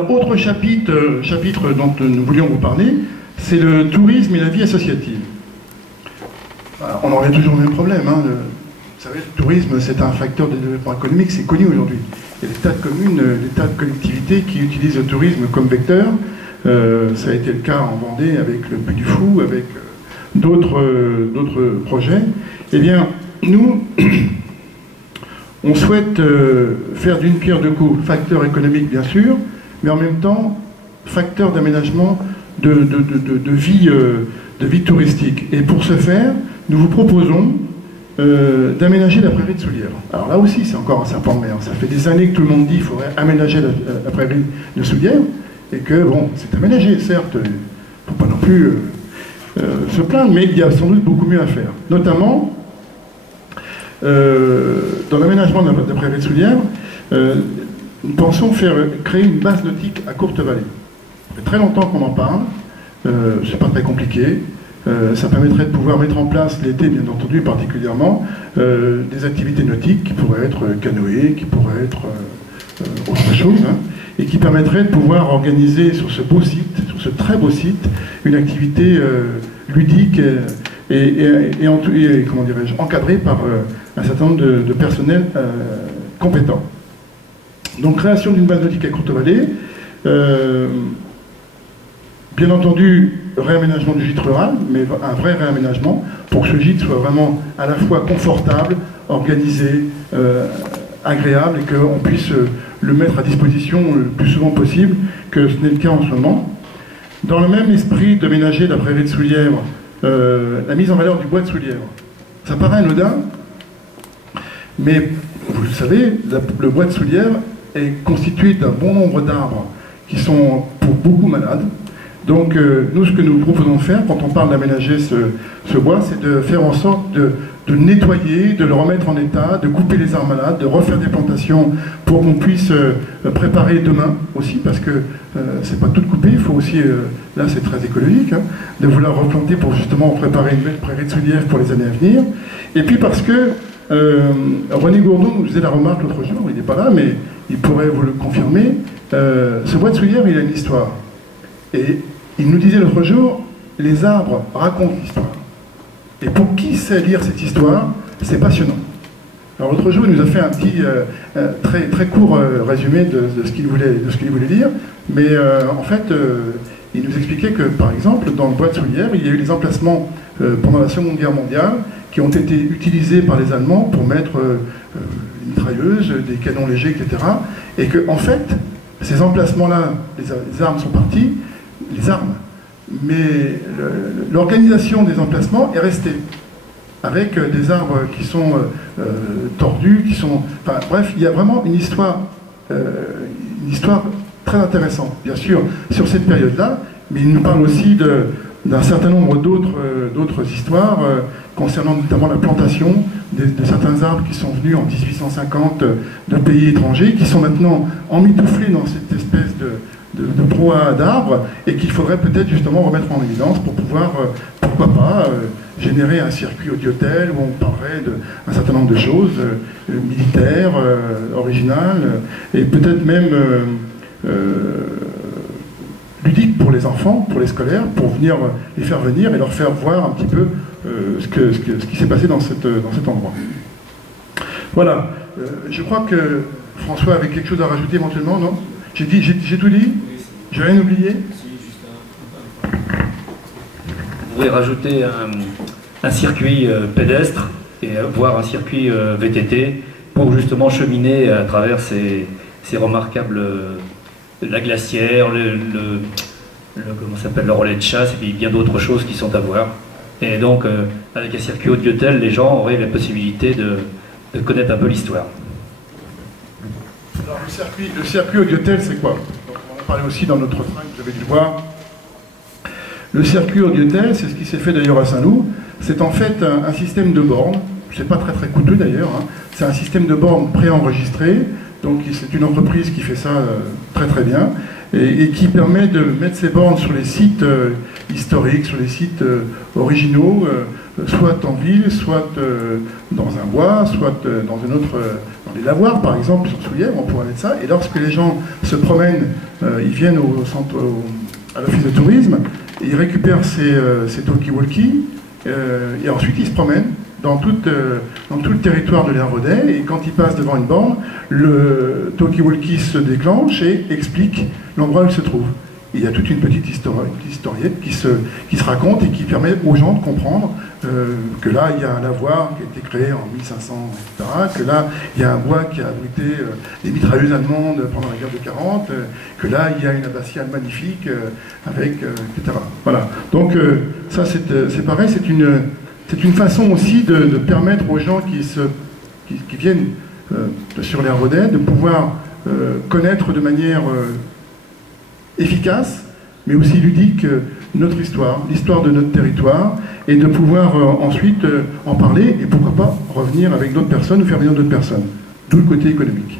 Autre chapitre dont nous voulions vous parler, c'est le tourisme et la vie associative. Alors, on en revient toujours au même problème. Vous savez, le tourisme, c'est un facteur de développement économique, c'est connu aujourd'hui. Il y a des tas de communes, des tas de collectivités qui utilisent le tourisme comme vecteur. Ça a été le cas en Vendée avec le Puy du Fou, avec d'autres projets. Eh bien, nous, on souhaite faire d'une pierre deux coups, facteur économique bien sûr, mais en même temps, facteur d'aménagement de vie touristique. Et pour ce faire, nous vous proposons d'aménager la prairie de Soulièvre. Alors là aussi, c'est encore un serpent de mer. Ça fait des années que tout le monde dit qu'il faudrait aménager la prairie de Soulièvre, et que, bon, c'est aménagé, certes, il ne faut pas non plus se plaindre, mais il y a sans doute beaucoup mieux à faire. Notamment, dans l'aménagement de la prairie de Soulièvre, nous pensons créer une base nautique à Courtevallée. Ça fait très longtemps qu'on en parle, c'est pas très compliqué. Ça permettrait de pouvoir mettre en place, l'été bien entendu particulièrement, des activités nautiques qui pourraient être canoë, qui pourraient être autre chose, et qui permettrait de pouvoir organiser sur ce beau site, sur ce très beau site, une activité ludique et comment dirais-je, encadrée par un certain nombre de personnels compétents. Donc création d'une base nautique à Courtevallée, bien entendu réaménagement du gîte rural, mais un vrai réaménagement pour que ce gîte soit vraiment à la fois confortable, organisé, agréable et qu'on puisse le mettre à disposition le plus souvent possible, que ce n'est le cas en ce moment. Dans le même esprit de ménager la prairie de Soulièvre, la mise en valeur du bois de Soulièvre. Ça paraît anodin, mais vous le savez, le bois de Soulièvre est constitué d'un bon nombre d'arbres qui sont pour beaucoup malades. Donc nous, ce que nous proposons de faire quand on parle d'aménager ce bois, c'est de faire en sorte de nettoyer, de le remettre en état, de couper les arbres malades, de refaire des plantations pour qu'on puisse préparer demain aussi, parce que c'est pas tout couper, il faut aussi, là c'est très écologique, de vouloir replanter pour justement préparer une belle prairie de Soulièvre pour les années à venir. Et puis parce que René Gourdon nous faisait la remarque l'autre jour, il n'est pas là, mais il pourrait vous le confirmer, ce bois de Soulièvre, il a une histoire. Et il nous disait l'autre jour, les arbres racontent l'histoire. Et pour qui sait lire cette histoire, c'est passionnant. Alors l'autre jour, il nous a fait un petit, très court résumé de ce qu'il voulait dire, mais en fait, il nous expliquait que, par exemple, dans le bois de Soulièvre, il y a eu des emplacements pendant la Seconde Guerre mondiale qui ont été utilisés par les Allemands pour mettre une mitrailleuse, des canons légers, etc. Et que, en fait, ces emplacements-là, les armes sont parties, les armes, mais l'organisation des emplacements est restée, avec des arbres qui sont tordus, qui sont... Enfin, bref, il y a vraiment une histoire très intéressante, bien sûr, sur cette période-là, mais il nous parle aussi d'un certain nombre d'autres histoires, concernant notamment la plantation de certains arbres qui sont venus en 1850 de pays étrangers, qui sont maintenant emmitouflés dans cette espèce de brouhaha d'arbres, et qu'il faudrait peut-être justement remettre en évidence pour pouvoir, pourquoi pas, générer un circuit audiotel où on parlerait d'un certain nombre de choses militaires, originales, et peut-être même ludiques pour les enfants, pour les scolaires, pour venir les faire venir et leur faire voir un petit peu ce qui s'est passé dans cet endroit. Voilà, je crois que François avait quelque chose à rajouter éventuellement, non? J'ai tout dit? J'ai rien oublié? Vous pouvez rajouter un circuit pédestre et voire un circuit VTT pour justement cheminer à travers ces remarquables la glacière, comment s'appelle, le relais de chasse et puis bien d'autres choses qui sont à voir. Et donc avec un circuit audiotel, les gens auraient la possibilité de connaître un peu l'histoire. Alors le circuit audiotel, c'est quoi? On en a parlé aussi dans notre fringue, vous avez dû le voir. Le circuit audiotel, c'est ce qui s'est fait d'ailleurs à Saint-Loup. C'est en fait un système de bornes, c'est pas très coûteux d'ailleurs, c'est un système de bornes préenregistré, donc c'est une entreprise qui fait ça très bien, et qui permet de mettre ces bornes sur les sites historiques, sur les sites originaux, soit en ville, soit dans un bois, soit dans les lavoirs, par exemple, sur Soulièvre, on pourrait mettre ça. Et lorsque les gens se promènent, ils viennent à l'office de tourisme, ils récupèrent ces talkie-walkie, et ensuite ils se promènent dans tout le territoire de l'Hervaudet, et quand ils passent devant une borne, le talkie-walkie se déclenche et explique l'endroit où il se trouve. Il y a toute une petite historiette qui se raconte et qui permet aux gens de comprendre que là, il y a un lavoir qui a été créé en 1500, etc., que là, il y a un bois qui a abrité des mitrailleuses allemandes pendant la guerre de 40, que là, il y a une abbatiale magnifique avec, etc. Voilà. Donc, ça, c'est pareil, c'est une façon aussi de permettre aux gens qui viennent sur l'Hervaudet de pouvoir connaître de manière efficace, mais aussi ludique, notre histoire, l'histoire de notre territoire, et de pouvoir ensuite en parler, et pourquoi pas revenir avec d'autres personnes ou faire venir d'autres personnes. D'où le côté économique.